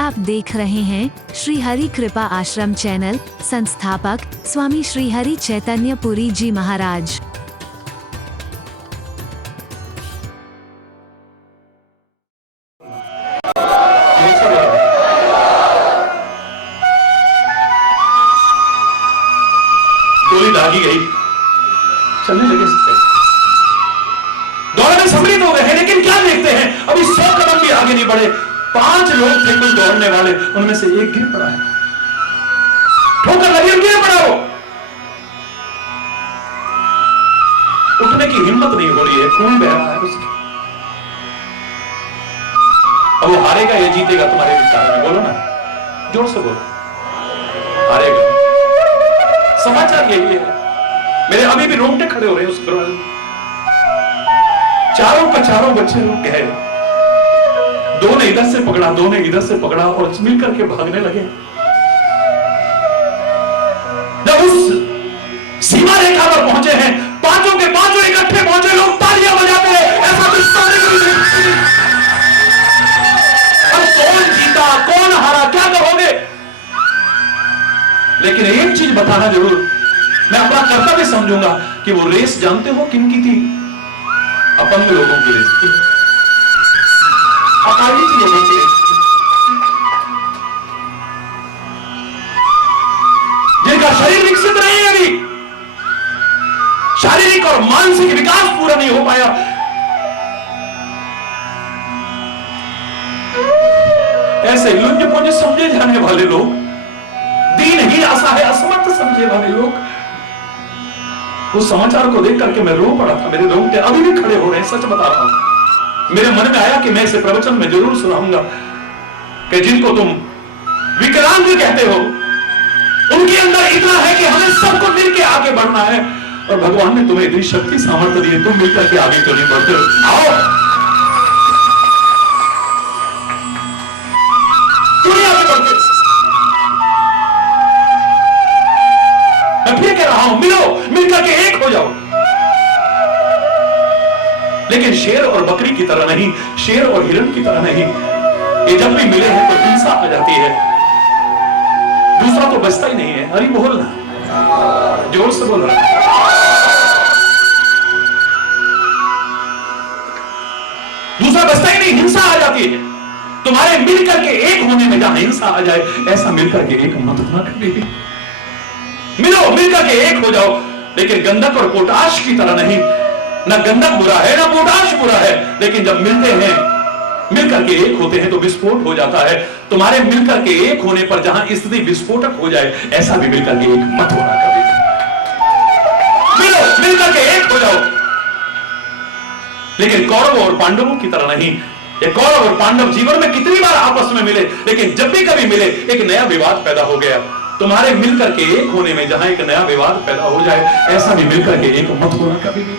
आप देख रहे हैं श्री हरि कृपा आश्रम चैनल। संस्थापक स्वामी श्री हरि चैतन्य पुरी जी महाराज। गोली दागी गई, चलने लगे सकते दौड़ में सम्मिलित हो गए हैं, लेकिन क्या देखते हैं अभी 100 कदम भी आगे नहीं बढ़े। 5 लोग थे कुछ दौड़ने वाले, उनमें से एक गिर पड़ा है, ठोकर लगी और गिर पड़ा। वो उठने की हिम्मत नहीं हो रही है, खून बह रहा है उसकी। अब वो हारेगा या जीतेगा तुम्हारे विचार में? बोलो ना, जोर से बोलो। हारेगा। समाचार यही है, मेरे अभी भी रोंगटे खड़े हो रहे हैं उस दौरान। चारों का चारों बच्चे लोग गए, दो ने इधर से पकड़ा, दो ने इधर से पकड़ा और मिलकर के भागने लगे। जब उस सीमा रेखा पर पहुंचे हैं, पांचों के पांचों इकट्ठे पहुंचे, लोग तालियां बजाते हैं, ऐसा अब कौन जीता कौन हारा क्या कहोगे? लेकिन एक चीज बताना जरूर, मैं अपना कर्तव्य समझूंगा कि वो रेस जानते हो किन की थी? अपंग लोगों की रेस थी, अकालिक लोगों की रेस थी, जिनका शरीर विकसित नहीं है, अभी शारीरिक और मानसिक विकास पूरा नहीं हो पाया। ऐसे लुंज पुंज समझे जाने वाले लोग, दीनहीन असहाय असमर्थ समझे वाले लोग, उस समाचार को देख करके मैं रो पड़ा था। मेरे रोंगटे अभी भी खड़े हो रहे हैं, सच बता रहा हूं। मेरे मन में आया कि मैं इसे प्रवचन में जरूर सुनाऊंगा कि जिनको तुम विकलांग कहते हो, उनके अंदर इतना है कि हमें सबको मिलकर आगे बढ़ना है, और भगवान ने तुम्हें इतनी शक्ति सामर्थ्य दी है, तुम मिलकर के आगे क्यों नहीं बढ़ते हो? आओ, क्यों नहीं आगे बढ़ते? मैं फिर कह रहा हूं, मिलो, मिलकर के एक हो जाओ। लेकिन शेर और बकरी की तरह नहीं, शेर और हिरण की तरह नहीं। ये जब भी मिले हैं तो हिंसा आ जाती है, दूसरा तो बचता ही नहीं है। अरे बोलना, जोर से बोल रहा है। दूसरा बचता ही नहीं, हिंसा आ जाती है। तुम्हारे मिलकर के एक होने में जहां हिंसा आ जाए, ऐसा मिलकर के एक मत होना कभी भी। मिलो, मिलकर के एक हो जाओ, लेकिन गंधक और पोटाश की तरह नहीं। ना गंधक बुरा है ना पोटाश बुरा है, लेकिन जब मिलते हैं, मिलकर के एक होते हैं तो विस्फोट हो जाता है। तुम्हारे मिलकर के एक होने पर जहां स्थिति विस्फोटक हो जाए, ऐसा भी मिलकर के एक मत होना कभी। मिलो, मिलकर के एक हो जाओ, लेकिन कौरवों और पांडवों की तरह नहीं। ये कौरव और पांडव जीवन में कितनी बार आपस में मिले, लेकिन जब भी कभी मिले एक नया विवाद पैदा हो गया। तुम्हारे मिलकर के एक होने में जहां एक नया विवाद पैदा हो जाए, ऐसा भी मिलकर के एक मत होना कभी भी।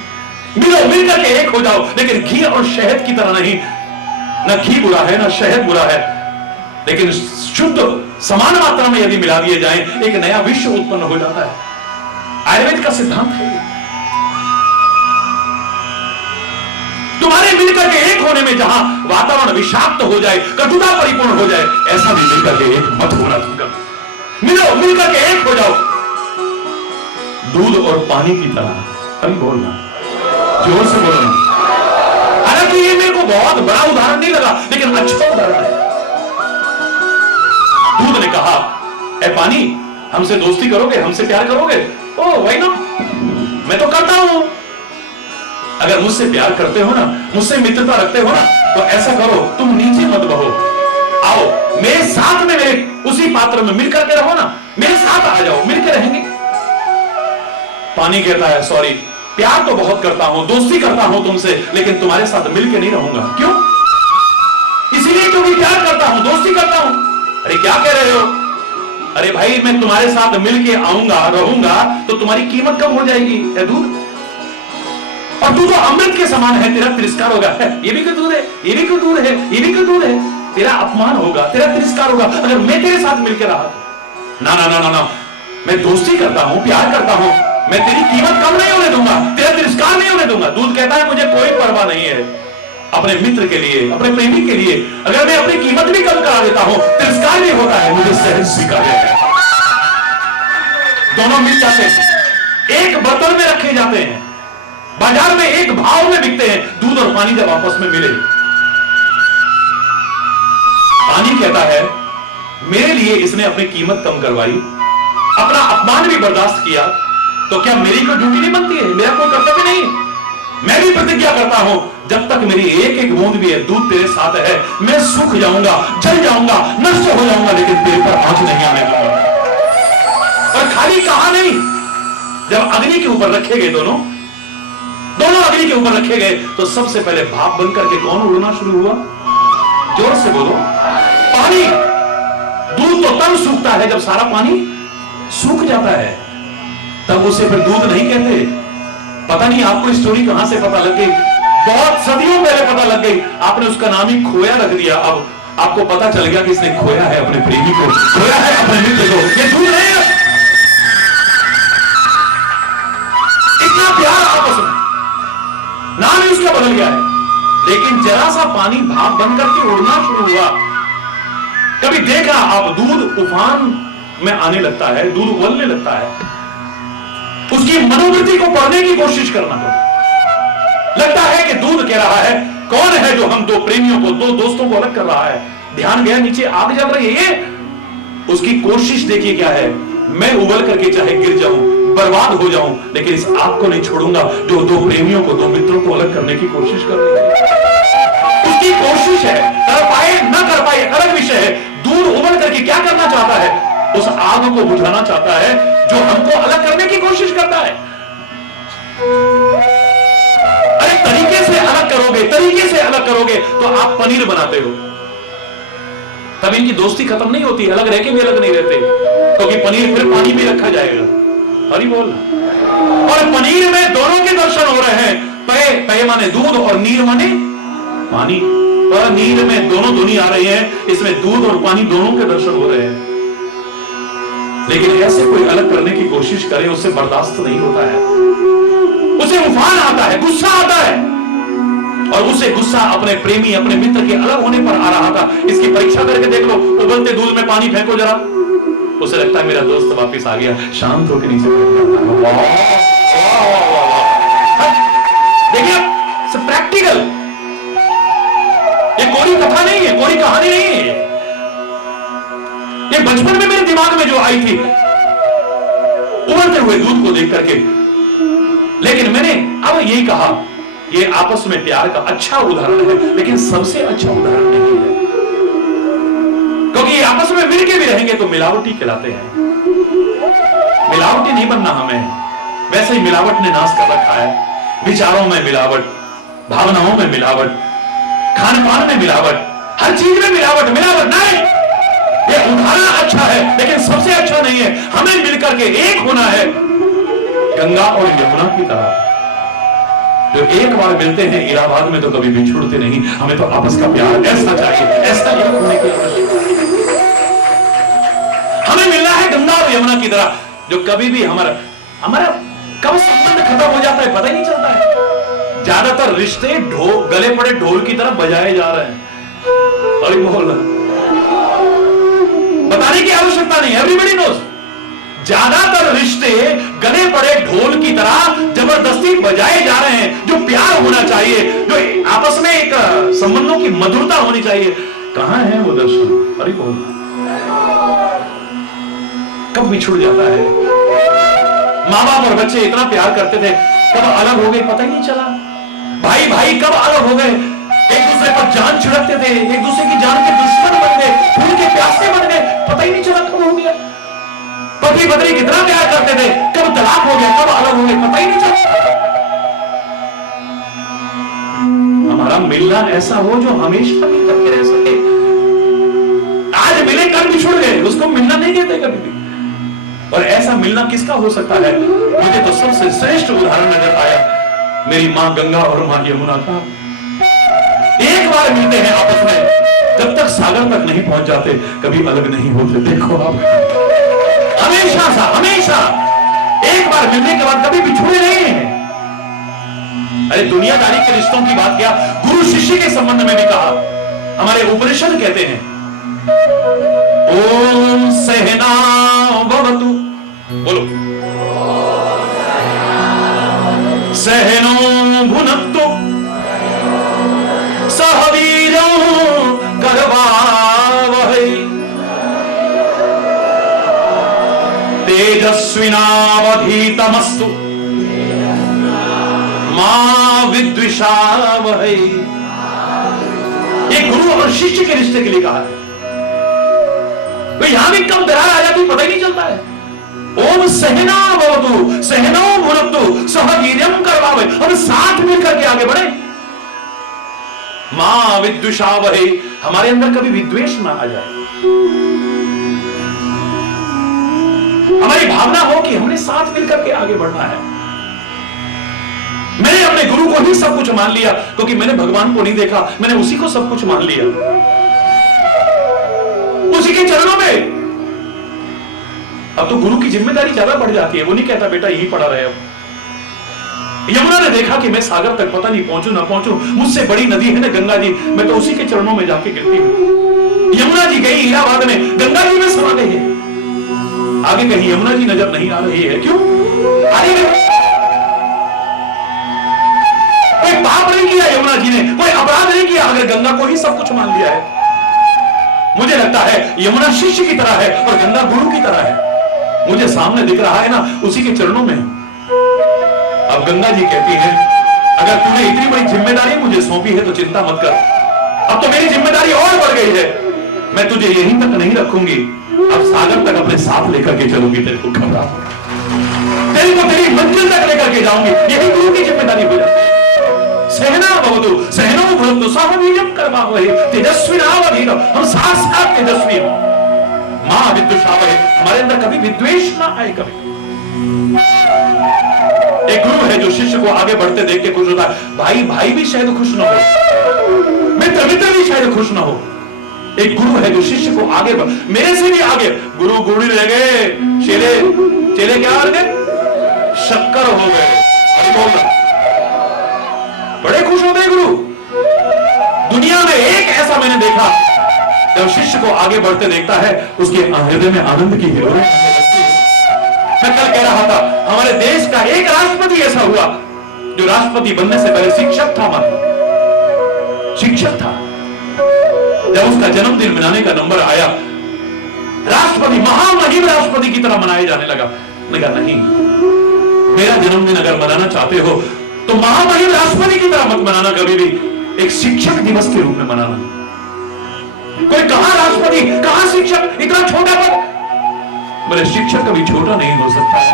मिलो, मिलकर के एक हो जाओ, लेकिन घी और शहद की तरह नहीं। ना घी बुरा है ना शहद बुरा है, लेकिन शुद्ध समान मात्रा में यदि मिला दिए जाएं, एक नया विश्व उत्पन्न हो जाता है। आयुर्वेद का सिद्धांत है। तुम्हारे मिलकर के एक होने में जहां वातावरण विषाक्त हो जाए, कटुता परिपूर्ण हो जाए, ऐसा भी मिलकर के एक मत होना तुमका। मिलो, मिलकर के एक हो जाओ, दूध और पानी की तरह। अभी बोलना, जोर से बोलना। हालांकि ये मेरे को बहुत बड़ा उदाहरण नहीं लगा, लेकिन अच्छा उदाहरण है। दूध ने कहा, ए पानी, हमसे दोस्ती करोगे, हमसे प्यार करोगे? ओ वही ना, मैं तो करता हूं। अगर मुझसे प्यार करते हो ना, मुझसे मित्रता रखते हो ना, तो ऐसा करो, तुम नीचे मत बहो, आओ मेरे साथ में, मेरे उसी पात्र में मिलकर के रहो ना, मेरे साथ आ जाओ, मिलकर रहेंगे। पानी कहता है, सॉरी, प्यार तो बहुत करता हूं, दोस्ती करता हूं तुमसे, लेकिन तुम्हारे साथ मिलकर नहीं रहूंगा। क्यों? इसीलिए क्योंकि प्यार करता हूं, दोस्ती करता हूं। अरे क्या कह रहे हो? अरे भाई, मैं तुम्हारे साथ मिलके आऊंगा, रहूंगा, तो तुम्हारी कीमत कम हो जाएगी। दूध, और तू तो अमृत के समान है, तेरा तिरस्कार होगा। ये भी क्यों दूध है, ये भी क्यों दूध है, ये भी क्यों दूध है? तेरा अपमान होगा, तेरा तिरस्कार होगा अगर मैं तेरे साथ मिलकर रहा। ना ना ना ना ना, मैं दोस्ती करता हूं, प्यार करता हूं, मैं तेरी कीमत कम नहीं होने दूंगा, तेरा तिरस्कार नहीं होने दूंगा। दूध कहता है, मुझे कोई परवाह नहीं है, अपने मित्र के लिए, अपने प्रेमी के लिए अगर मैं अपनी कीमत भी कम करा देता हूं, तिरस्कार भी होता है, मुझे सहज स्वीकार है। दोनों मिल जाते हैं, एक बर्तन में रखे जाते हैं, बाजार में एक भाव में बिकते हैं। दूध और पानी जब आपस में मिले, पानी कहता है मेरे लिए इसने अपनी कीमत कम करवाई, अपना अपमान भी बर्दाश्त किया, तो क्या मेरी कोई ड्यूटी नहीं बनती है, मेरा कोई कर्तव्य नहीं? मैं भी प्रतिज्ञा करता हूं, जब तक मेरी एक एक बूंद भी है दूध तेरे साथ है, मैं सूख जाऊंगा, जल जाऊंगा, नष्ट हो जाऊंगा, लेकिन तेरे पर आंच नहीं आने दूंगा। और खाली कहा नहीं, जब अग्नि के ऊपर रखे गए दोनों अग्नि के ऊपर रखे गए, तो सबसे पहले भाप बनकर के कौन उड़ना शुरू हुआ? जोर से बोलो। पानी। दूध तो तब सूखता है जब सारा पानी सूख जाता है, तब उसे फिर दूध नहीं कहते। पता नहीं आपको स्टोरी कहां से पता लग गई, बहुत सदियों पहले पता लग गई, आपने उसका नाम ही खोया रख दिया। अब आपको पता चल गया कि इसने खोया है अपने प्रेमी को, खोया है अपने मित्र को। ये दूध नहीं है। इतना प्यार आपस में, नाम ही उसका बदल गया है। लेकिन जरा सा पानी भाप बनकर के उड़ना शुरू हुआ। कभी देखा आप, दूध उफान में आने लगता है, दूध उबलने लगता है, उसकी मनोवृत्ति को पढ़ने की कोशिश करना है। लगता है कि दूध कह रहा है कौन है जो हम दो प्रेमियों को, दो दोस्तों को अलग कर रहा है। ध्यान गया नीचे आग जल रही है, ये उसकी कोशिश देखिए क्या है, मैं उबल करके चाहे गिर जाऊं, बर्बाद हो जाऊं, लेकिन इस आग को नहीं छोड़ूंगा जो दो प्रेमियों को, दो मित्रों को अलग करने की कोशिश कर रही है। उसकी कोशिश है, कर पाए न कर पाए अलग विषय है। दूध उबल करके क्या करना चाहता है? उस आग को बुझाना चाहता है जो हमको अलग करने की कोशिश करता है। अरे तरीके से अलग करोगे, तरीके से अलग करोगे तो आप पनीर बनाते हो, तब इनकी दोस्ती खत्म नहीं होती, अलग रह के भी अलग नहीं रहते, क्योंकि पनीर फिर पानी में रखा जाएगा। हरी बोल। और पनीर में दोनों के दर्शन हो रहे हैं, पय पय माने दूध और नीर माने पानी। पर नीर में दोनों धुनी आ रही है, इसमें दूध और पानी दोनों के दर्शन हो रहे हैं। लेकिन ऐसे कोई अलग करने की कोशिश करे, उससे बर्दाश्त नहीं होता है, उसे उफान आता है, गुस्सा आता है। और उसे गुस्सा अपने प्रेमी, अपने मित्र के अलग होने पर आ रहा था। इसकी परीक्षा करके देख लो, उबलते दूध में पानी फेंको जरा, उसे लगता है मेरा दोस्त वापस आ गया, शांत होकर नीचे बैठ जाता है। देखिए प्रैक्टिकल, ये कोई कथा नहीं है, कोई कहानी नहीं है, ये बचपन में मेरे दिमाग में जो आई थी उबलते हुए दूध को देख करके। लेकिन मैंने अब यही कहा, ये आपस में प्यार का अच्छा उदाहरण है, लेकिन सबसे अच्छा उदाहरण नहीं है, क्योंकि ये आपस में मिलके भी रहेंगे तो मिलावटी कहलाते हैं। मिलावटी नहीं बनना हमें, वैसे ही मिलावट ने नाश कर रखा है। विचारों में मिलावट, भावनाओं में मिलावट, खान पान में मिलावट, हर चीज में मिलावट। मिलावट नहीं, ये उदाहरण अच्छा है, लेकिन सबसे अच्छा नहीं है। हमें मिलकर के एक होना है, गंगा और यमुना की तरह, जो एक बार मिलते हैं इलाहाबाद में तो कभी बिछुड़ते नहीं। हमें तो आपस का प्यार ऐसा चाहिए, ऐसा एक होने की आवश्यकता है। हमें मिलना है गंगा और यमुना की तरह, जो कभी भी हमारा कब संबंध खत्म हो जाता है पता ही नहीं चलता है। ज्यादातर रिश्ते गले पड़े ढोल की तरह बजाए जा रहे हैं। अरे बोल, बताने की आवश्यकता नहीं, एवरीबॉडी नोज। ज्यादातर रिश्ते गले पड़े ढोल की तरह जबरदस्ती बजाए जा रहे हैं। जो प्यार होना चाहिए, जो आपस में एक संबंधों की मधुरता होनी चाहिए, कहां है वो दर्शन? अरे बोल, कब बिछुड़ जाता है। माँ बाप और बच्चे इतना प्यार करते थे, कब अलग हो गए पता ही नहीं चला। भाई भाई कब अलग हो गए, एक दूसरे पर जान छिड़कते थे, एक दूसरे की जान के दुश्मन बन गए, खून के प्यासे बन गए, पता ही नहीं चला कब हो गया। पति पत्नी कितना प्यार करते थे, कब तलाक हो गया, कब अलग हो गए, पता ही नहीं चला। हमारा मिलना ऐसा हो जो हमेशा मिल करके रह सके। आज मिले कल बिछुड़ गए, उसको मिलना नहीं देते कभी भी। और ऐसा मिलना किसका हो सकता है? मुझे तो सबसे श्रेष्ठ उदाहरण नजर आया मेरी मां गंगा और मां यमुना का। एक बार मिलते हैं आपस में, जब तक सागर तक नहीं पहुंच जाते कभी अलग नहीं होते। देखो आप, हमेशा एक बार मिलने के बाद कभी बिछुड़े नहीं हैं। अरे दुनियादारी के रिश्तों की बात क्या, गुरु शिष्य के संबंध में भी कहा। हमारे उपनिषद कहते हैं ओम सहना भवतु, बोलो सहनो भुनक्तु सह वीर्यं करवावहै तेजस्विनावधीतमस्तु मा विद्विषावहै। ये गुरु और शिष्य के रिश्ते के लिए कहा है। तो यहां भी कब दरार आ जाती पता ही नहीं चलता है। ओम सहना भवतु सहनो भुनक्तु सह वीर्यं करवावहै, हम साथ मिलकर के आगे बढ़े। मां विद्विषावहै, हमारे अंदर कभी विद्वेष ना आ जाए। हमारी भावना हो कि हमने साथ मिलकर के आगे बढ़ना है। मैंने अपने गुरु को ही सब कुछ मान लिया, क्योंकि मैंने भगवान को नहीं देखा, मैंने उसी को सब कुछ मान लिया, उसी के चरणों में। अब तो गुरु की जिम्मेदारी ज्यादा बढ़ जाती है। वो नहीं कहता बेटा यही पड़ा रहे। अब यमुना ने देखा कि मैं सागर तक पता नहीं पहुंचू ना पहुंचू, मुझसे बड़ी नदी है ना गंगा जी, मैं तो उसी के चरणों में जाके गिरती हूं। यमुना जी गई इलाहाबाद में, गंगा जी में समा गई है। आगे कहीं यमुना जी नजर नहीं आ रही है। क्यों? आगे कोई पाप नहीं किया यमुना जी ने, कोई अपराध नहीं किया, अगर गंगा को ही सब कुछ मान लिया है। मुझे लगता है यमुना शिष्य की तरह है और गंगा गुरु की तरह है। मुझे सामने दिख रहा है ना, उसी के चरणों में। अब गंगा जी कहती है अगर तूने इतनी बड़ी जिम्मेदारी मुझे सौंपी है तो चिंता मत कर। अब तो मेरी जिम्मेदारी और बढ़ गई है, मैं तुझे यहीं तक नहीं रखूंगी, अब सागर तक अपने साथ लेकर के चलूंगी। तेरे को घबरा, तेरे को तेरी मंजिल तक लेकर के जाऊंगी। यही गुरु की जिम्मेदारी हो जाती है। सहना भवतु सहनो भुनक्तु सह वीर्यं करवावहै तेजस्विनावधीतम्, हम साथ साथ तेजस्वी हो। मां विद्विषावहै, हमारे अंदर कभी विद्वेष ना आए। कभी एक गुरु है जो शिष्य को आगे बढ़ते देख के खुश होता है। भाई भाई भी शायद खुश ना हो, मित्र मित्र भी शायद खुश ना हो। एक गुरु है जो शिष्य को आगे मेरे से भी आगे। गुरु गुरु रह गए, चेले चेले क्या हो गए? शक्कर हो गए। बड़े खुश होते हैं गुरु। दुनिया में एक ऐसा मैंने देखा, जब शिष्य को आगे बढ़ते देखता है उसके हृदय में आनंद की हिलोरें। मैं कल कह रहा था हमारे देश का एक राष्ट्रपति ऐसा हुआ जो राष्ट्रपति बनने से पहले शिक्षक था। मात्र शिक्षक था। जब उसका जन्मदिन मनाने का नंबर आया, राष्ट्रपति महामहिम राष्ट्रपति की तरह मनाया जाने लगा। मैंने कहा नहीं, मेरा जन्मदिन अगर मनाना चाहते हो तो महामहिम राष्ट्रपति की तरह मत मनाना, कभी भी एक शिक्षक दिवस के रूप में मनाना। कोई कहां राष्ट्रपति कहां शिक्षक, इतना छोटा पद। बोले शिक्षक कभी छोटा नहीं हो सकता है।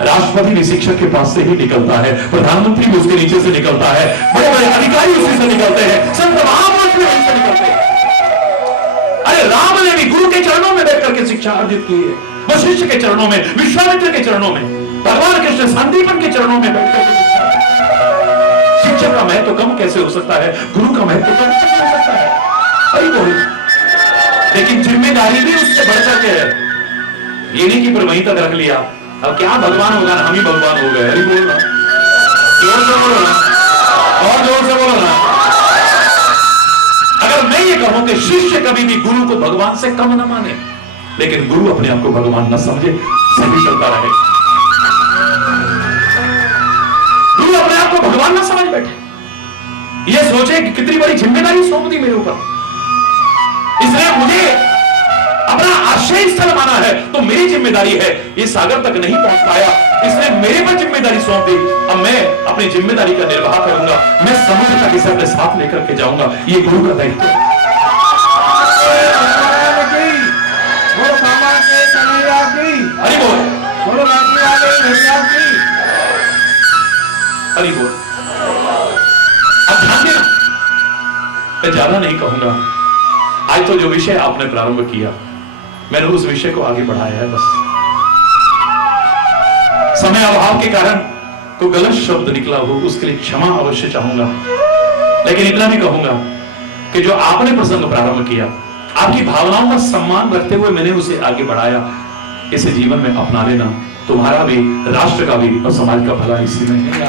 राष्ट्रपति भी शिक्षक के पास से ही निकलता है, प्रधानमंत्री भी उसके नीचे से निकलता है, बड़े बड़े अधिकारी उसी से निकलते हैं, संत महापुरुष भी उसी से निकलते हैं। अरे राम ने भी गुरु के चरणों में बैठ करके शिक्षा अर्जित की है। वशिष्ठ के चरणों में, विश्वामित्र के चरणों में, भगवान कृष्ण संदीपन के चरणों में बैठ करके शिक्षक का महत्व कम कैसे हो सकता है? गुरु का महत्व कम कैसे हो सकता है? अरे बोल, लेकिन जिम्मेदारी भी उससे बढ़कर के है। ये नहीं कि फिर वहीं तक रख लिया, अब क्या भगवान होगा ना, हम ही भगवान हो गए। अरे बोल ना, जोर से बोलो ना, और जोर से बोलो ना। अगर मैं ये कहूं कि शिष्य कभी भी गुरु को भगवान से कम न माने, लेकिन गुरु अपने आप को भगवान न समझे, सही चलता रहे। गुरु अपने आप को भगवान न समझ बैठे, ये सोचे कि कितनी बड़ी जिम्मेदारी सौंप दी मेरे ऊपर, इसलिए मुझे अपना आश्रय स्थल माना है, तो मेरी जिम्मेदारी है। ये सागर तक नहीं पहुंच पाया, इसलिए मेरे पर जिम्मेदारी सौंप दी। अब मैं अपनी जिम्मेदारी का निर्वाह करूंगा, मैं समुद्र तक इसे अपने साथ लेकर के जाऊंगा। ये गुरु का दायित्व है। हरि बोल, हरि बोल। अब ध्यान देना, मैं ज्यादा नहीं कहूंगा। आज तो जो विषय आपने प्रारंभ किया, मैंने उस विषय को आगे बढ़ाया है। बस समय अभाव के कारण कोई गलत शब्द निकला हो, उसके लिए क्षमा अवश्य चाहूंगा। लेकिन इतना भी कहूंगा कि जो आपने प्रसंग प्रारंभ किया, आपकी भावनाओं का सम्मान रखते हुए मैंने उसे आगे बढ़ाया। इसे जीवन में अपना लेना, तुम्हारा भी, राष्ट्र का भी और समाज का भला इसी में है।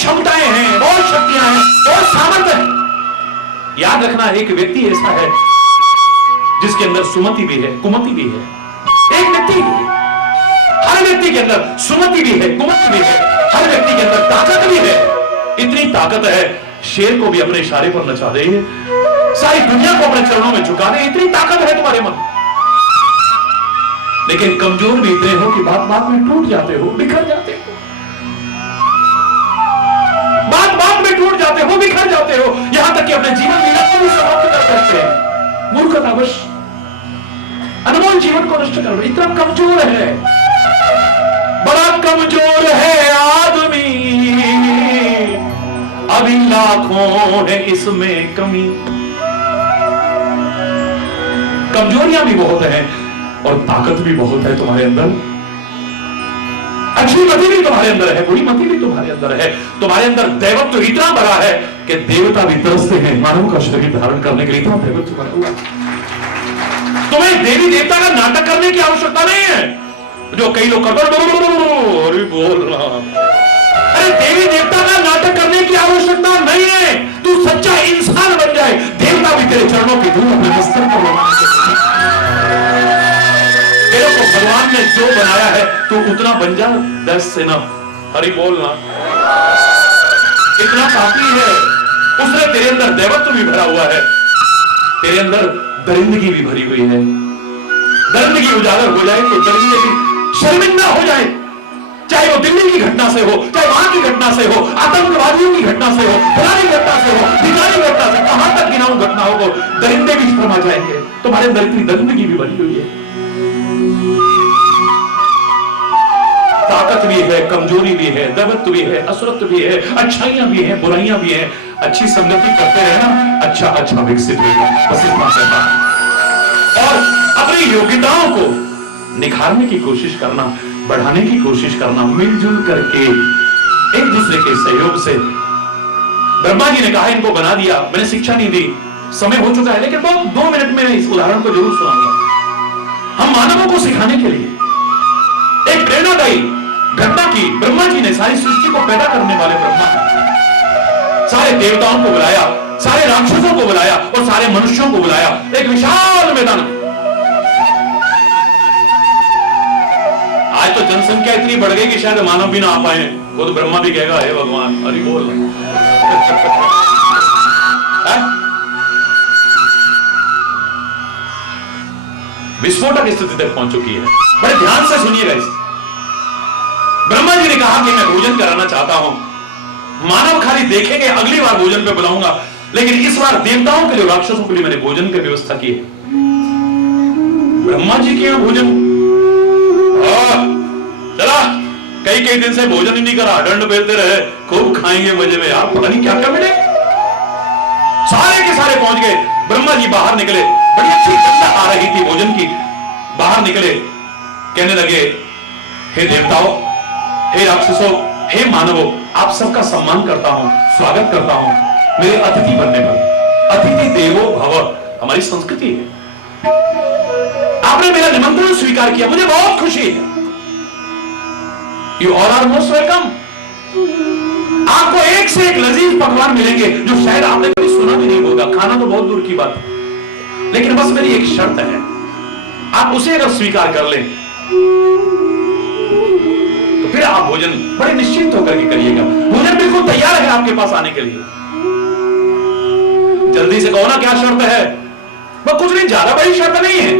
क्षमताएं हैं, बहुत शक्तियां हैं, बहुत सामर्थ्य है। याद रखना, एक व्यक्ति ऐसा है जिसके अंदर सुमति भी है, कुमति भी है। एक व्यक्ति, हर व्यक्ति के अंदर सुमति भी है, कुमति भी है, हर व्यक्ति के अंदर ताकत भी है। इतनी ताकत है, शेर को भी अपने इशारे पर नचा देंगे, सारी दुनिया को अपने चरणों में झुका दे, इतनी ताकत है तुम्हारे मन। लेकिन कमजोर भी इतने हो कि बात बात में टूट जाते हो, बिखर जाते हो, बात बात में टूट जाते हो, बिखर जाते हो, यहां तक कि अपने जीवन लीला को भी समाप्त कर सकते हैं। मूर्खतावश अनमोल जीवन को नष्ट कर रहे, इतना कमजोर है, बड़ा कमजोर है आदमी, अभी लाखों है इसमें कमी। कमजोरियां भी बहुत हैं और ताकत भी बहुत है तुम्हारे अंदर। अच्छी मति भी तुम्हारे अंदर है, बुरी मति भी तुम्हारे अंदर है। तुम्हारे अंदर दैवत्व तो इतना बड़ा है कि देवता भी तरसते हैं मानव का शरीर धारण करने के लिए। इतना दैवत्व बना हुआ, तुम्हें देवी देवता का नाटक करने की आवश्यकता नहीं है। जो कई लोग करते अरे बोल रहा, अरे देवी देवता का नाटक करने की आवश्यकता नहीं है। तू सच्चा इंसान बन जाए, देवता भी तेरे चरणों की धूल अपने मस्तक पर लगाने के तेरे को भगवान ने जो बनाया है तू उतना बन जा, 10 से ना। हरि बोलना, इतना काफी है। उसने तेरे अंदर दैवत्व भी भरा हुआ है, तेरे अंदर दरिंदगी भी भरी हुई है। दरिंदगी उजागर हो जाए तो दरिंदे भी शर्मिंदा हो जाए, चाहे वो दिल्ली की घटना से हो, चाहे वहां की घटना से हो, आतंकवादियों की घटना से हो, फलानी घटना से हो, भिखारी घटना से, कहां तक गिनाऊं घटनाओं को, दरिंदे भी शर्मा जाएंगे। तुम्हारे अंदर इतनी दरिंदगी भी भरी हुई है। ताकत भी है, कमजोरी भी है, दैवत्व भी है, असुरत्व भी है, अच्छाइयां भी है, बुराइयां भी है। अच्छी संगति करते रहना, अच्छा अच्छा विकसित होगा। बस इतना कहना और अपनी योग्यताओं को निखारने की कोशिश करना, बढ़ाने की कोशिश करना, मिलजुल करके एक दूसरे के सहयोग से। ब्रह्मा जी ने कहा इनको बना दिया, मैंने शिक्षा नहीं दी, समय हो चुका है, लेकिन 2 मिनट में इस उदाहरण को जरूर सुनाऊंगा। हम मानवों को सिखाने के लिए एक प्रेरणादायी घटना की ब्रह्मा जी ने सारी सृष्टि को पैदा करने वाले ब्रह्मा सारे देवताओं को बुलाया, सारे राक्षसों को बुलाया और सारे मनुष्यों को बुलाया एक विशाल मैदान। आज तो जनसंख्या इतनी बढ़ गई कि शायद मानव भी ना आ पाए, खुद ब्रह्मा भी कहेगा हे भगवान, हरि बोल। विस्फोटक स्थिति तक पहुंच चुकी है। बड़े ध्यान से सुनिएगा इसे। ब्रह्मा जी ने कहा कि मैं भोजन कराना चाहता हूं, मानव खाली देखेंगे, अगली बार भोजन पे बुलाऊंगा, लेकिन इस बार देवताओं के लिए, राक्षसों के लिए मैंने भोजन की व्यवस्था की है। ब्रह्मा जी के यहां भोजन, चला कई दिन से भोजन ही नहीं करा, दंड बेलते रहे, खूब खाएंगे मजे में। यार पता नहीं क्या क्या मिले, सारे के सारे पहुंच गए। ब्रह्मा जी बाहर निकले, बड़ी अच्छी गंध आ रही थी भोजन की। बाहर निकले, कहने लगे हे देवताओं, हे राक्षसों, हे मानवों, आप सबका सम्मान करता हूं, स्वागत करता हूं मेरे अतिथि बनने पर। अतिथि देवो भव हमारी संस्कृति है। आपने मेरा निमंत्रण स्वीकार किया, मुझे बहुत खुशी है। You all are most welcome. आपको एक से एक लजीज पकवान मिलेंगे जो शायद आपने कभी सुना भी नहीं होगा। खाना तो बहुत दूर की बात है, लेकिन बस मेरी एक शर्त है, आप उसे अगर स्वीकार कर लें तो फिर आप भोजन बड़े निश्चिंत होकर के करिएगा। भोजन बिल्कुल तैयार है आपके पास आने के लिए। जल्दी से कहो ना क्या शर्त है। वह कुछ नहीं, ज्यादा बड़ी शर्त नहीं है।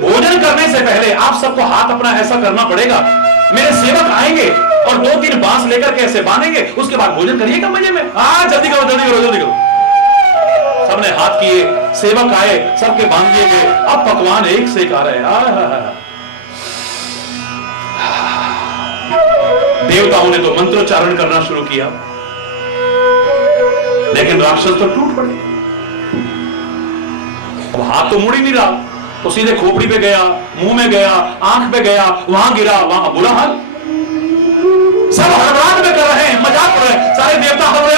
भोजन करने से पहले आप सबको हाथ अपना ऐसा करना पड़ेगा, मेरे सेवक आएंगे और 2-3 बांस लेकर के ऐसे बांधेंगे, उसके बाद भोजन करिएगा मजे में। जल्दी करो जल्दी करो जल्दी करो। सबने हाथ किए, सेवक आए, सबके बांध दिए गए। अब पकवान एक से एक आ रहे। देवताओं ने तो मंत्रोच्चारण करना शुरू किया, लेकिन राक्षस तो टूट पड़े। अब हाथ तो मुड़ ही नहीं रहा, तो सीधे खोपड़ी पे गया, मुंह में गया, आंख पे गया, वहां गिरा, वहां बुरा हाल। सब हड़बड़ाहट में कर रहे हैं, मजाक उड़ा रहे, सारे देवता हड़बड़ा,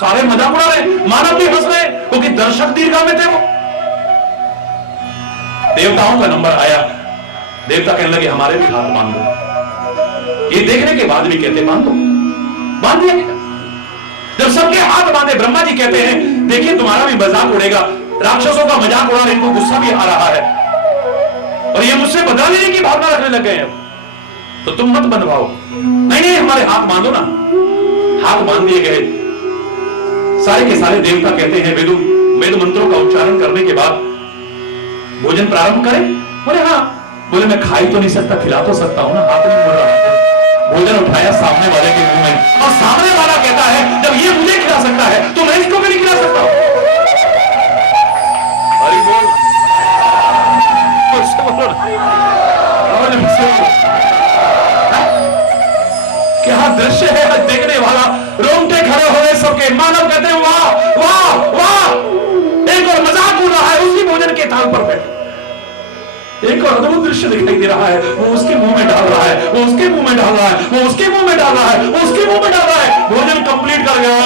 सारे मजाक उड़ा रहे, मानव भी हंस रहे, क्योंकि दर्शक दीर्घा में थे वो। देवताओं का नंबर आया, देवता कहने लगे हमारे भी हाथ बांध दो। ये देखने के बाद भी कहते बांध दो। बांध दिया गया। जब सबके हाथ बांधे, ब्रह्मा जी कहते हैं देखिए तुम्हारा भी मजाक उड़ेगा, राक्षसों का मजाक उड़ा, इनको गुस्सा भी आ रहा है और ये मुझसे बदला लेने की भावना रखने लग गए हैं, तो तुम मत बनवाओ। नहीं नहीं, हमारे हाथ बांधो ना। हाथ बांध दिए गए। सारे के सारे देवता कहते हैं वेद मंत्रों का उच्चारण करने के बाद भोजन प्रारंभ करें। बोले हाँ। बोले मैं खा ही तो नहीं सकता, खिला तो सकता हूं ना। हाथ नहीं बोल रहा है। भोजन उठाया सामने वाले के मुंह में और सामने वाला कहता है जब ये मुझे खिला सकता है तो मैं इसको भी नहीं खिला सकता हूं। हरि बोल। क्या दृश्य है देखने वाला, रोंगटे खड़े हो गए सबके। मानव कहते हैं वाह वाह वाह। एक और मजाक उड़ रहा है उसी भोजन के थाल पर बैठे। एक और अद्भुत दृश्य दिखाई दे रहा है, वो उसके मुंह में डाल रहा है, वो उसके मुंह में डाल रहा है, वो उसके मुंह में डाल रहा है, वो उसके मुंह में डाल रहा है। भोजन कंप्लीट कर गया।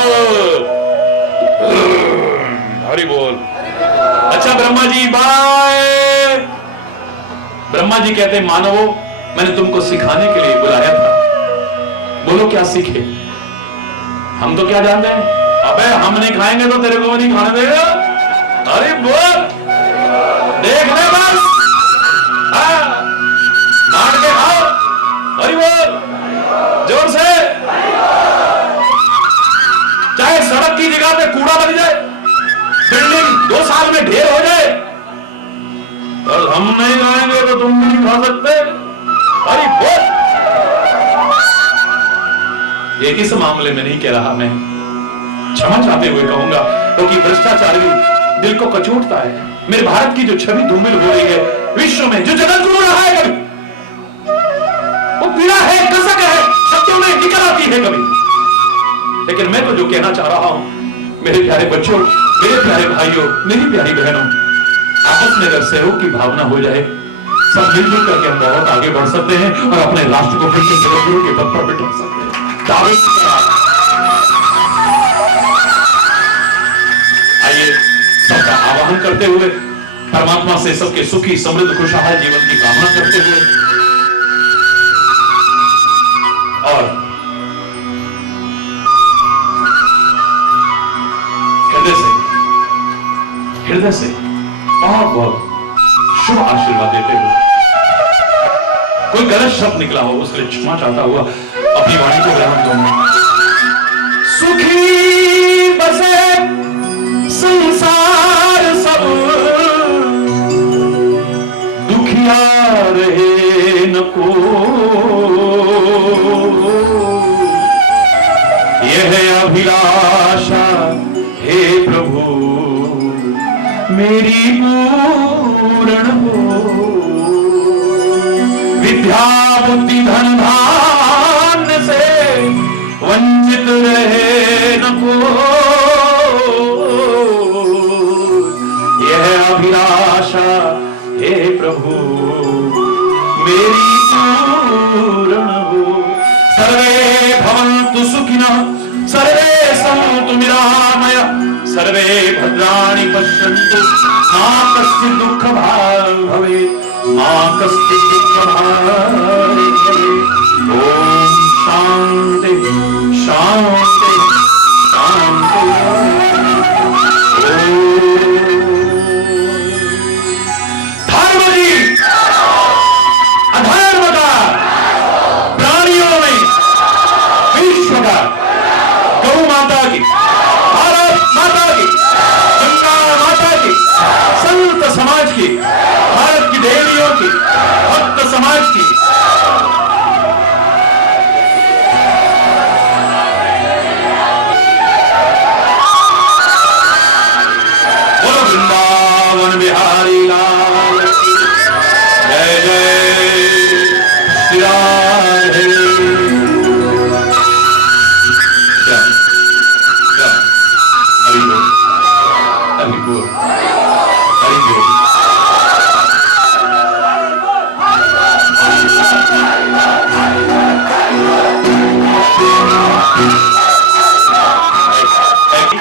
हरि बोल। अच्छा ब्रह्मा जी बाय। ब्रह्मा जी कहते हैं मानवो, मैंने तुमको सिखाने के लिए बुलाया था, बोलो क्या सीखे। हम तो क्या जानते हैं, अबे हम नहीं खाएंगे तो तेरे को नहीं खाने देगा। अरे बोल, देख ले बस, काट के खाओ। अरे बोल जोर से। चाहे सड़क की जगह पे कूड़ा बन जाए, बिल्डिंग 2 साल में ढेर हो जाए, और हम नहीं खाएंगे तो तुम भी नहीं खा सकते। अरे बोल। ये किस मामले में नहीं कह रहा, मैं क्षमा चाहते हुए कहूंगा, क्योंकि भ्रष्टाचार भी दिल को कचोटता है। मेरे भारत की जो छवि धूमिल हो रही है विश्व में, जो जगत गुरु रहा है कभी, वो पीड़ा है, कसक है, शब्दों में निकल आती है कभी। लेकिन मैं तो जो कहना चाह रहा हूं, मेरे प्यारे बच्चों, मेरे प्यारे भाइयों, मेरी प्यारी बहनों, आपस में अगर सहयोग की भावना हो जाए, सब मिलजुल करके हम बहुत आगे बढ़ सकते हैं और अपने राष्ट्र को फिर से गुरु के पद पर बिठा सकते हैं। आइए सबका आवाहन करते हुए, परमात्मा से सबके सुखी समृद्ध खुशहाल जीवन की कामना करते हुए और हृदय से बहुत बहुत शुभ आशीर्वाद देते हुए, कोई गलत शब्द निकला हो उसके लिए क्षमा चाहता हुआ अपनी वाणी को ग्रहण करूंगा। सुखी बसे संसार सब, दुखिया रहे न को, यह अभिलाषा हे प्रभु मेरी पूर्ण हो। विद्या बुद्धि धन धान्य से वंचित रहे न को, यह अभिलाषा हे प्रभु मेरी पूर्ण हो। सर्वे भवन्तु सुखिनः, सर्वे सन्तु निरामया, सर्वे भद्राणि पश्यन्तु, मा कश्चित् दुःखभाग् भवेत्, मा कश्चित् दुःखभाग् भवेत्। ओम शांति शांति शांति। धर्म जी अधर्म का, प्राणियों में विश्व का, गौ माता की, भारत माता की, गंगा माता की, संत समाज की, भारत की देवियों की, भक्त समाज की, बोलो वृंदावन बिहारी लाल की जय जय श्री राधे। हरि बोल, हरि बोल।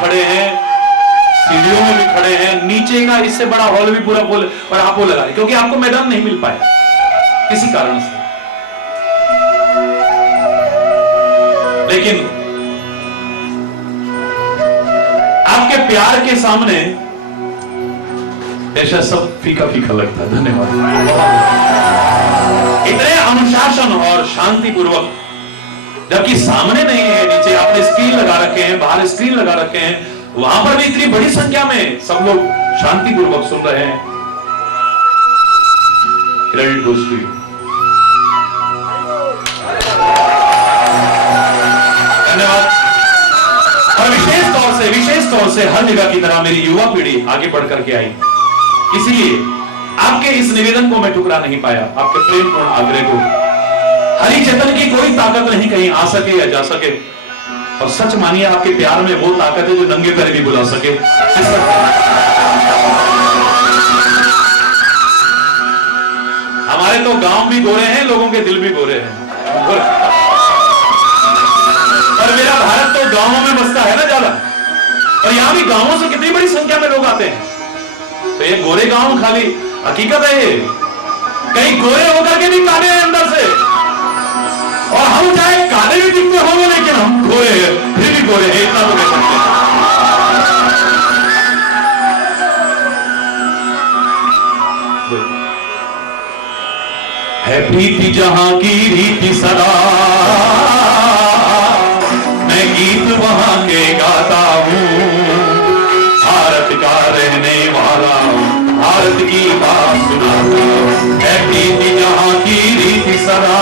खड़े हैं, सीढ़ियों में भी खड़े हैं, नीचे का इससे बड़ा हॉल भी पूरा फुल, और आप वो लगा रहे क्योंकि आपको मैदान नहीं मिल पाया किसी कारण से। लेकिन आपके प्यार के सामने ऐसा सब फीका फीका लगता है। धन्यवाद। इतने अनुशासन और शांति पूर्वक, जबकि सामने नहीं है, नीचे आपने स्क्रीन लगा रखे हैं, बाहर स्क्रीन लगा रखे हैं, वहां पर भी इतनी बड़ी संख्या में सब लोग शांति पूर्वक सुन रहे हैं। Credit goes to you. धन्यवाद। और विशेष तौर से हर जगह की तरह मेरी युवा पीढ़ी आगे बढ़ करके आई, इसीलिए आपके इस निवेदन को मैं ठुकरा नहीं पाया, आपके प्रेमपूर्ण आग्रह को। हरि चेतन की कोई ताकत नहीं कहीं आ सके या जा सके, और सच मानिए आपके प्यार में वो ताकत है जो नंगे पैर भी बुला सके। हमारे तो गांव भी गोरे हैं, लोगों के दिल भी गोरे हैं, और मेरा भारत तो गांवों में बसता है ना ज्यादा, और यहां भी गांवों से कितनी बड़ी संख्या में लोग आते हैं। तो ये गोरे गांव खाली हकीकत है, ये कहीं गोरे होकर के भी काले हैं अंदर से, और हम चाहे काले भी दिखते होंगे लेकिन हम गोरे हैं, फिर भी गोरे हैं, इतना तो कह सकते हैं। है प्रीति जहां की रीति सदा, मैं गीत वहां के गाता हूं, भारत का रहने वाला हूं, भारत की बात सुनाता हूं। है प्रीति जहां की रीति सदा,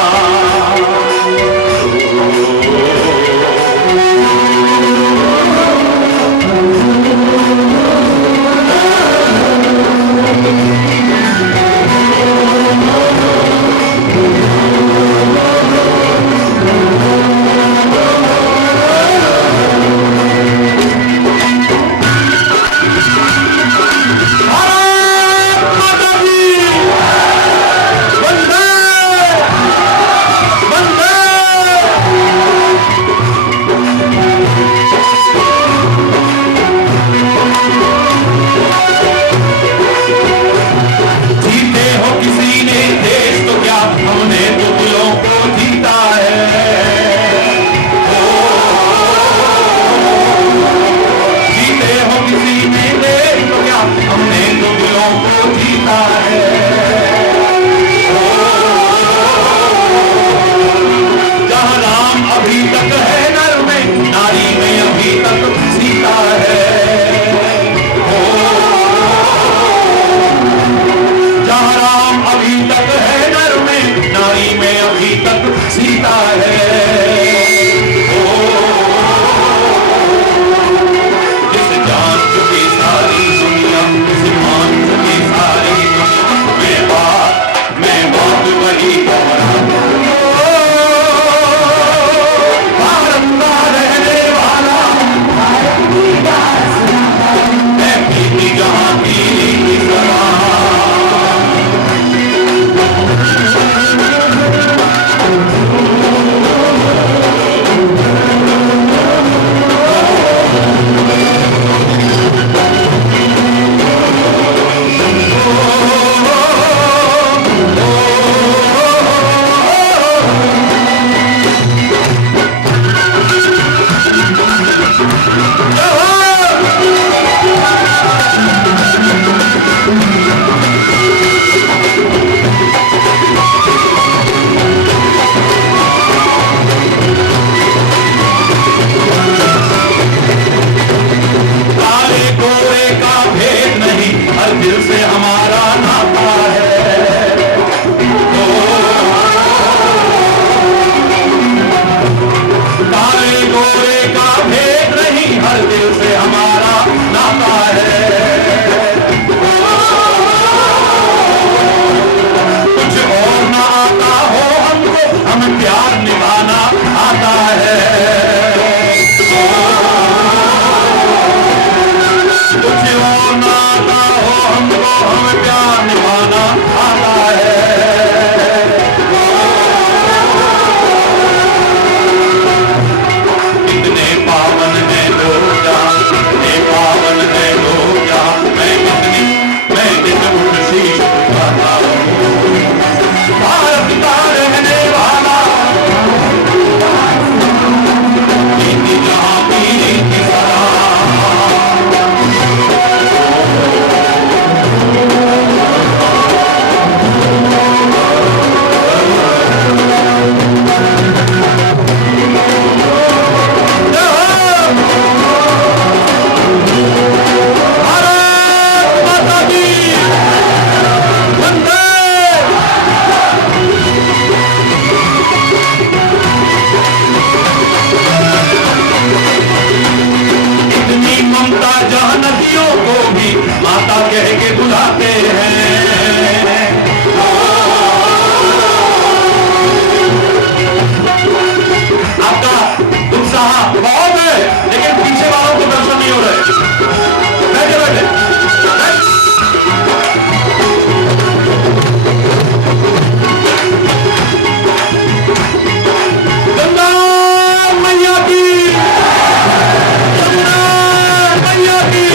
ममता जहां नदियों को भी माता कह के बुलाते हैं। आपका उत्साह बहुत है, लेकिन पीछे वालों को दर्शन नहीं हो रहे। बैठे बैठे गंगा मैया की, यमुना मैया की,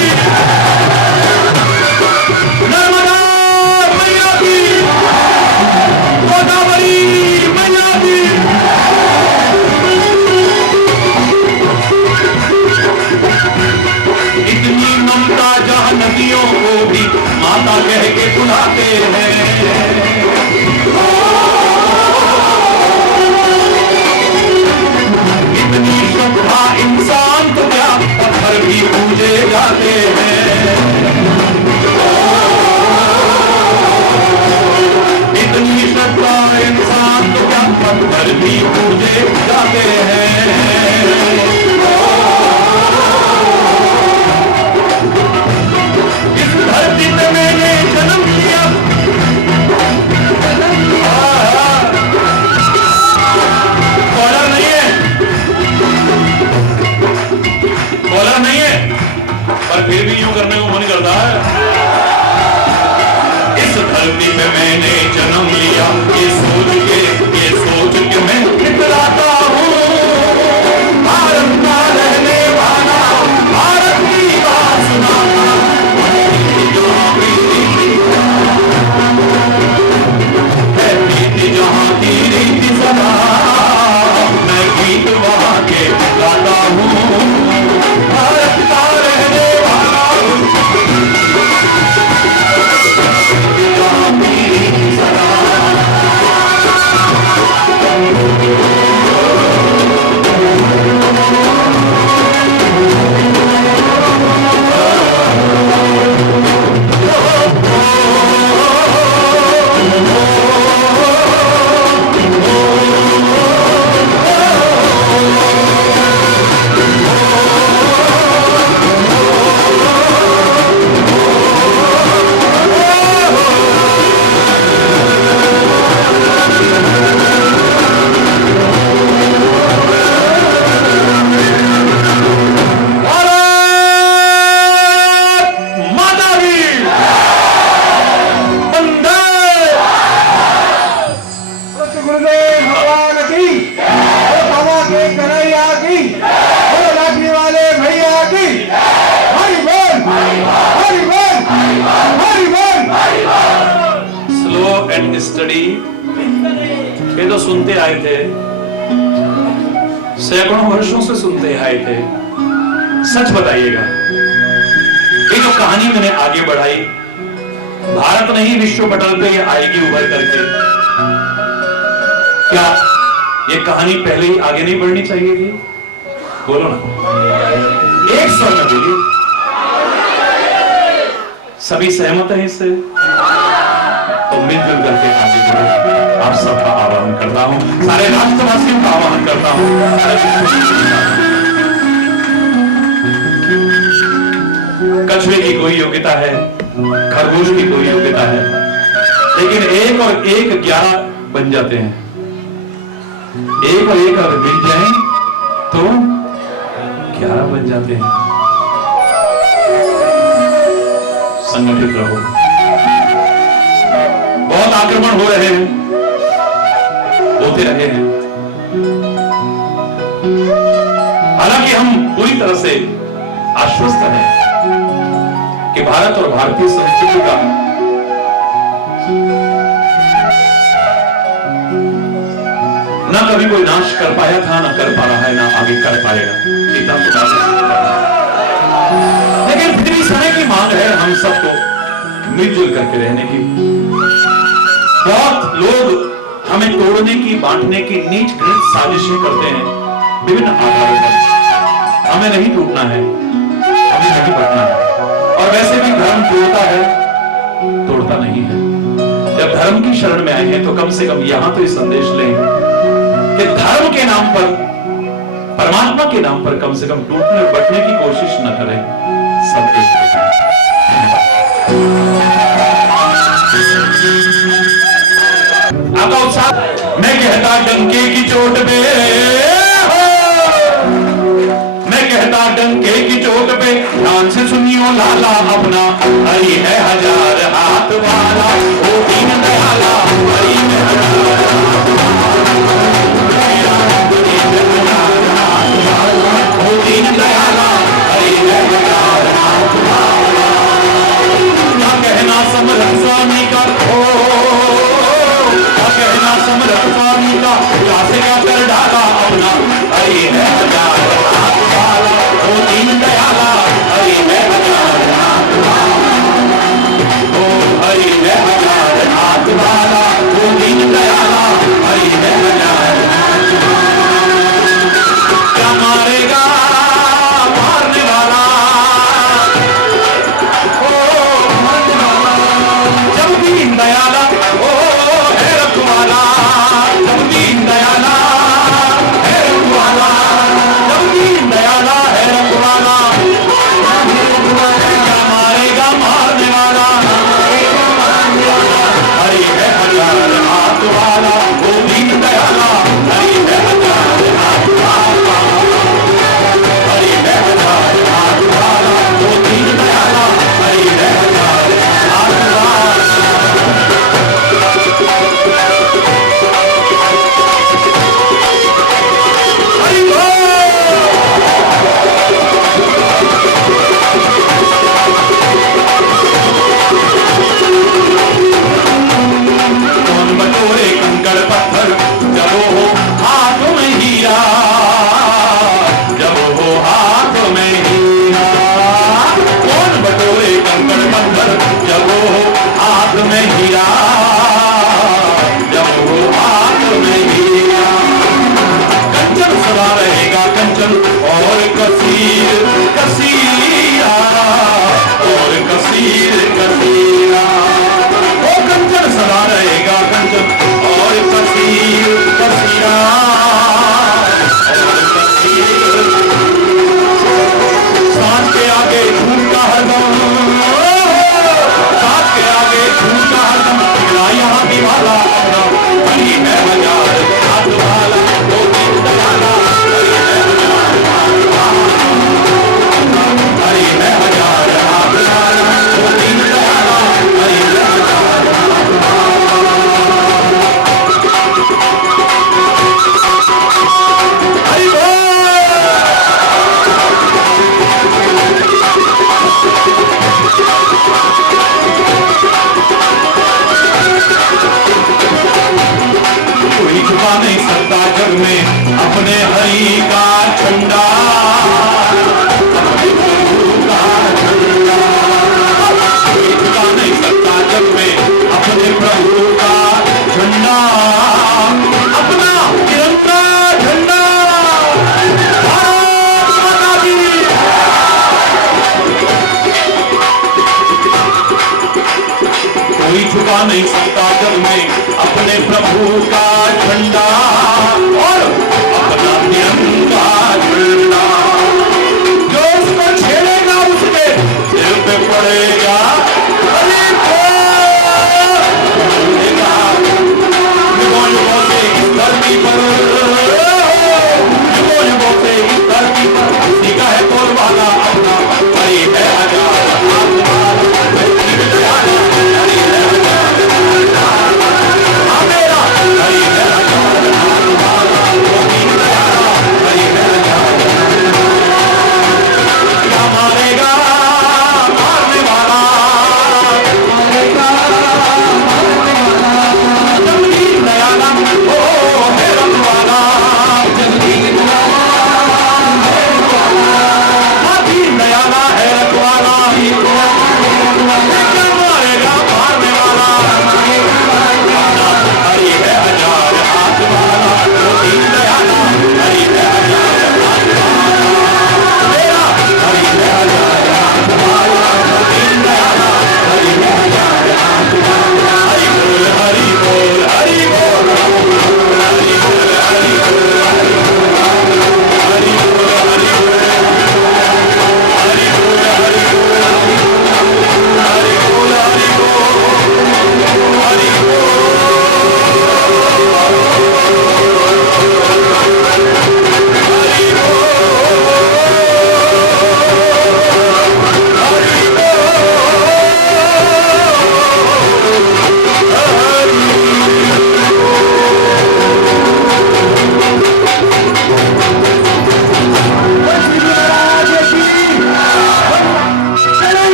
नर्मदा मैया की, गोदावरी मैया की। इतनी ममता जहां नदियों को भी माता कह के बुलाते हैं। इतनी श्रद्धा इंसान तो क्या पत्थर भी पूजे जाते हैं। इतनी श्रद्धा इंसान तो क्या पत्थर भी पूजे जाते हैं। इस धरती पे मैंने जन्म लिया, कॉलर नहीं है, कॉलर नहीं है, पर फिर भी यूं करने को मन करता है। इस धरती पे मैंने जन्म लिया, ये सोच के मैं इतराता हूँ। भारत का रहने वाला, भारत की बात सुनाता, जहां की रीति सदा मैं गीत वहां के गाता हूँ। भारत का रहने वाला, जहां की रीति सदा। स्टडी ये तो सुनते आए थे, सैकड़ों वर्षों से सुनते आए थे। सच बताइएगा, ये जो कहानी मैंने आगे बढ़ाई, भारत नहीं विश्व पटल पे ये आएगी उभर करके। क्या ये कहानी पहले ही आगे नहीं बढ़नी चाहिए थी? बोलो ना, एक स्वर में बोलिए। सभी सहमत हैं इससे? तो मिलजुल करके आगे बढ़ो। आप सबका आह्वान करता हूं, सारे राष्ट्रवासियों का आह्वान करता हूं। कछुए की कोई योग्यता है, खरगोश की कोई योग्यता है, लेकिन एक और एक 11 बन जाते हैं। एक और एक अगर मिल जाए तो 11 बन जाते हैं। संगठित रहो। बहुत आक्रमण हो रहे हैं, होते रहे हैं, हालांकि हम पूरी तरह से आश्वस्त हैं कि भारत और भारतीय संस्कृति का न कभी कोई नाश कर पाया था, न कर पा रहा है, न आगे कर पाएगा। इतना तो लेकिन फिर भी समय की मांग है हम सबको मिलजुल करके रहने की। बहुत लोग हमें तोड़ने की, बांटने की नीच घृणित साजिशें करते हैं विभिन्न आधारों पर। हमें नहीं टूटना है, हमें नहीं बढ़ना है। और वैसे भी धर्म तोड़ता है, तोड़ता नहीं है। जब धर्म की शरण में आए हैं तो कम से कम यहां तो ये संदेश लें कि धर्म के नाम पर, परमात्मा के नाम पर कम से कम टूटने और बटने की कोशिश न करें। कहता डंके की चोट पे, मैं कहता डंके की चोट पे, ध्यान से सुनियो लाला अपना, हरि है हजार हाथ वाला, ओ दीन दयाला, हरि है हजार हाथ वाला, ओ दीन दयाला, हरि है हजार हाथ वाला। क्या कहना समर्थ स्वामी का, ओ क्या कहना समर्थ स्वामी का, क्या से क्या कर डाला अपना, हरि है हजार हाथ वाला, ओ दीन दयाला, हरि है हजार हाथ वाला, ओ हरि है हजार हाथ वाला, ओ दीन दयाला, हरि है हजार हाथ वाला। क्या मारेगा मारने वाला, जब दीन दयाला ओ है रखवाला, जब दीन दयाला है रखवाला, जब दीन दयाला है रखवाला, क्या मारेगा मारने वाला, हरि है हजार हाथ वाला, ओ दीन दयाला, हरि है हजार हाथ वाला, हरि है हजार हाथ वाला, ओ दीन दयाला, हरि है हजार हाथ वाला। हरि कौन बटोरे कंकड़ पत्थर, जब हो हाथ में हीरा, जब हो हाथ में हीरा, कौन बटोरे कंकड़ पत्थर, जब हो हाथ में हीरा, जब हो हाथ में हीरा। कंचन सदा रहेगा कंचन और कसीर कसीरा, और कसीर कसीरा, ओ कंचन सदा रहेगा कंचन और कसीर कसीरा, और कसीर। सांस के आगे झूठ का हरदम, सांस के आगे झूठ का हरदम, निकला यहाँ की वाला अपना, हरि है हजार हाथ वाला, ओ दीन दयाला, हरि है हजार हाथ वाला, हरि है हजार हाथ वाला, ओ दीन दयाला, हरि है हजार हाथ वाला। हरि बोल। कोई छुपा नहीं सकता जग में अपने हरि का झंडा, अपने प्रभु का झंडा, कोई छुपा नहीं सकता जग में अपने प्रभु का झंडा, अपना तिरंगा झंडा, भारत माता की। कोई छुपा नहीं सकता जग में अपने प्रभु का झंडा, और अपना तिरंगा झंडा, जो उसको छेड़ेगा उसके सिर पे पड़ेगा, अरे युगों युगों से इस धरती पर, युगों युगों से इस धरती पर, उसी का है बोलबाला अपना, हरि है हजार हाथ वाला, हरि है हजार हाथ वाला, मेरा हरि है हजार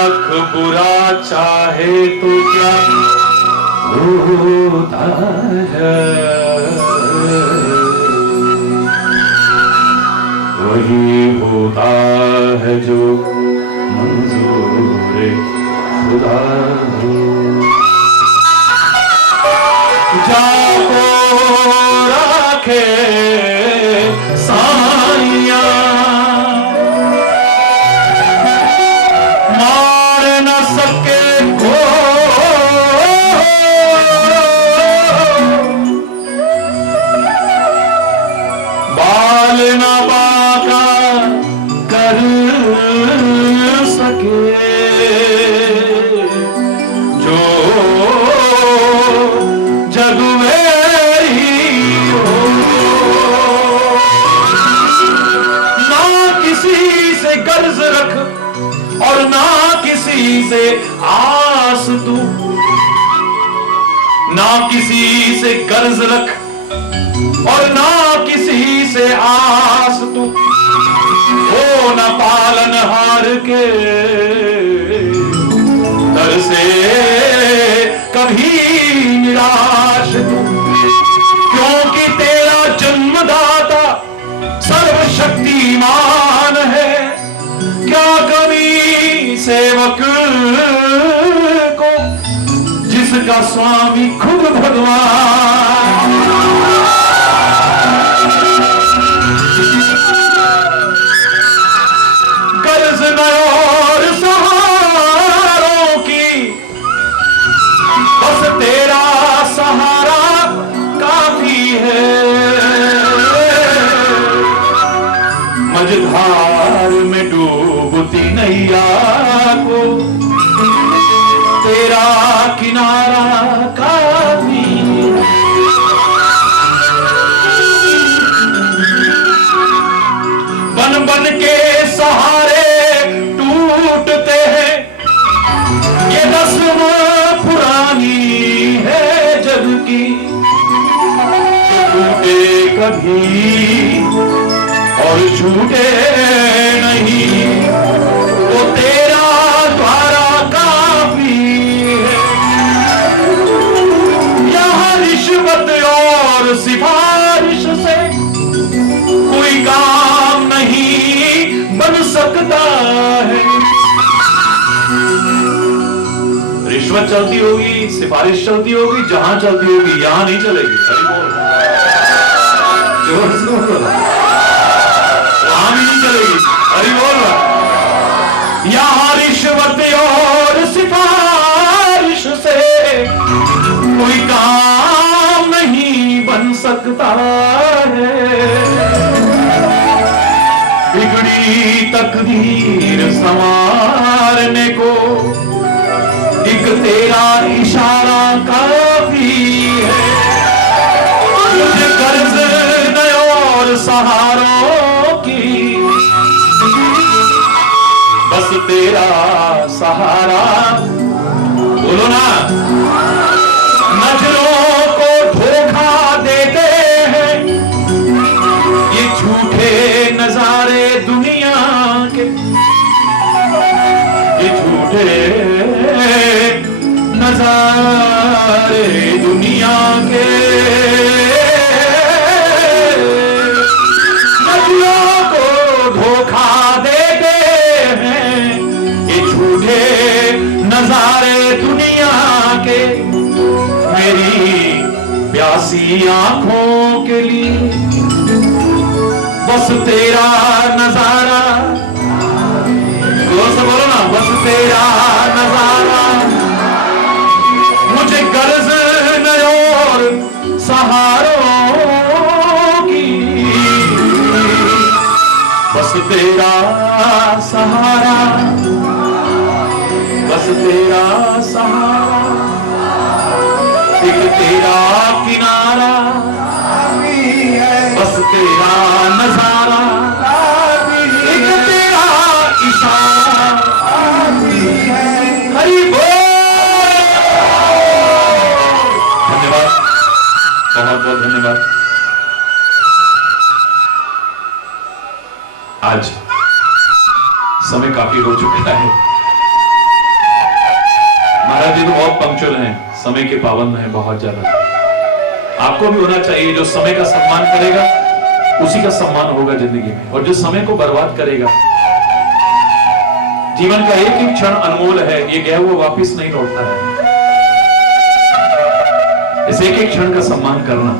लाख बुरा चाहे तो क्या होता है, वही होता है जो मंजूर खुदा हो। जाको राखे साइया, मार न सके को, बाल न बाका कर सके, जो जग में ही हो। ना किसी से गर्ज रख और ना किसी से आस तू, ना किसी से कर्ज रख और ना किसी से आस तू, हो न पालन हार के दर से कभी निराश तू, क्योंकि तेरा जन्मदाता सर्वशक्तिमान है। क्या कमी सेवक को जिसका स्वामी खुद भगवान। कर्ज न और सहारों की, बस तेरा सहारा काफी है। मझधार में डूबती नैया को तेरा किनारा काफी है। बन बन के सहारे टूटते हैं, ये रस्म पुरानी है जग की। टूटे कभी और छूटे नहीं, वो तेरा द्वारा काफी है। यहाँ रिश्वत और सिफारिश से कोई काम नहीं बन सकता है। रिश्वत चलती होगी, सिफारिश चलती होगी, जहां चलती होगी यहां नहीं चलेगी। अरे बोल, जोर से बोल, वहां भी नहीं चलेगी। अरे बोल, यहां रिश्वत और सिफारिश से कोई काम नहीं बन सकता है। बिगड़ी तकदीर संवारने को एक तेरा इशारा काफी है। मुझे कर्ज न और सहारों की, बस तेरा सहारा। बोलो ना, नजरों को धोखा देते हैं ये झूठे नजारे दुनिया के, ये झूठे नजारे दुनिया के। नजरों को धोखा देते हैं ये झूठे नजारे दुनिया के। मेरी प्यासी आंखों के लिए बस तेरा नजारा। जोर से बोलो ना, बस तेरा नजारा। मुझे गर्ज न और सहारों की, बस तेरा सहारा, बस तेरा सहारा। एक तेरा किनारा, बस तेरा नजारा, एक तेरा इशारा। हरि बोल। धन्यवाद, बहुत बहुत धन्यवाद। आज समय काफी हो चुका है, महाराज जी तो बहुत पंक्चुअल हैं, समय के पाबंद हैं बहुत ज्यादा। आपको भी होना चाहिए, जो समय का सम्मान करेगा उसी का सम्मान होगा जिंदगी में, और जो समय को बर्बाद करेगा, जीवन का एक एक क्षण अनमोल है, ये गया हुआ वापिस नहीं लौटता है। इस एक एक क्षण का सम्मान करना,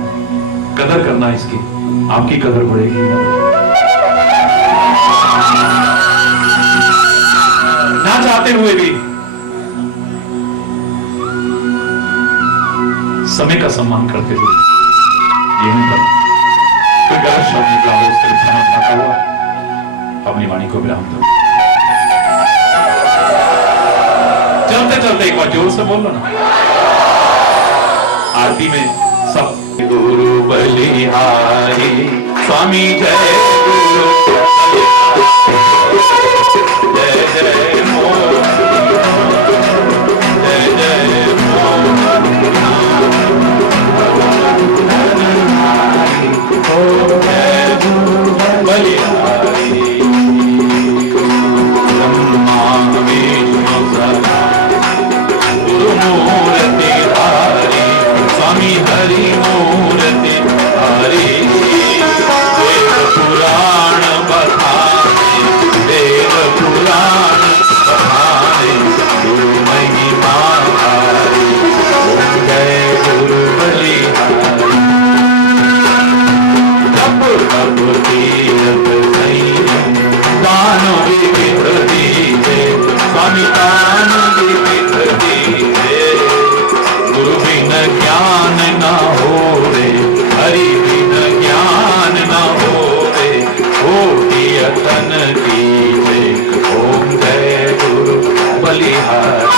कदर करना, इसकी आपकी कदर बढ़ेगी। ना चाहते हुए भी समय का सम्मान करते हुए यहीं पर कोई गलत शब्द निकला हो उसके क्षमा चाहता हुआ अपनी वाणी को विराम दो। चलते चलते एक बार जोर से बोल लो ना। आरती में सब गुरु बलिहारी स्वामी जय गुरु जय जय मोर जय जय बलिहारी ब्रह्मा विष्णु सदा गुरु मूर्ति धारी स्वामी हरि मूर्ति धारी वेद पुराण बखाने वेद पुराण बखाने गुरु महिमा धारी जय गुरु बलिहारी तप तप तीरथ संयम दान विविध दीजे स्वामी दान विविध दीजे गुरु बिन ज्ञान न होवे हरि बिन ज्ञान न होवे कोटि यतन कीजे ओम जय गुरु बलिहारी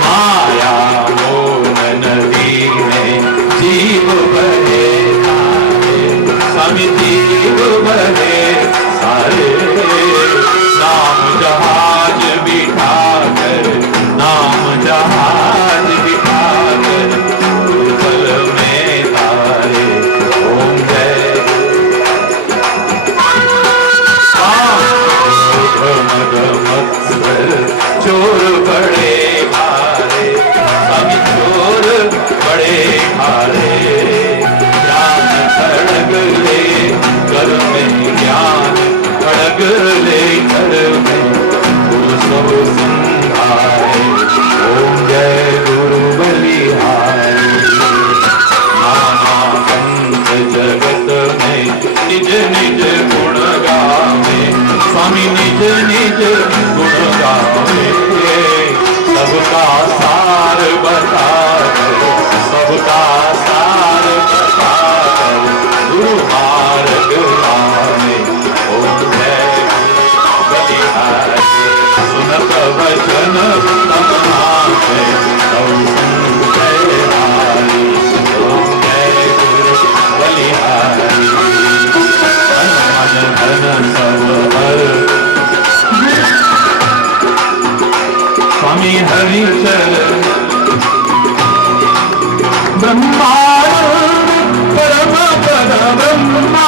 माया मोह नदी में जीव बहे स्वामी जीव बहे सारे नाम जहाज बिठा कर नाम जहाज बिठा कर गुरुकुल में तारे ओम जय चोर बड़े भारे स्वामी चोर बड़े भारे ज्ञान खड़ग ले कर में ज्ञान खड़ग ले कर में गुरु सब संधारे ओम जय गुरु बलिहारी नाना पंथ जगत में निज निज गुण गावे स्वामी निज निज गुण गावे सबका सार बता सबका सार बता गुरु मार्ग लावे ओम जय बलिहारी सुनत वचन तमामे तव संग जय हारी ओम जय गुरु बलिहारी धन धन सब हर स्वामी हरि चरण ब्रह्मा परम पद ब्रह्मा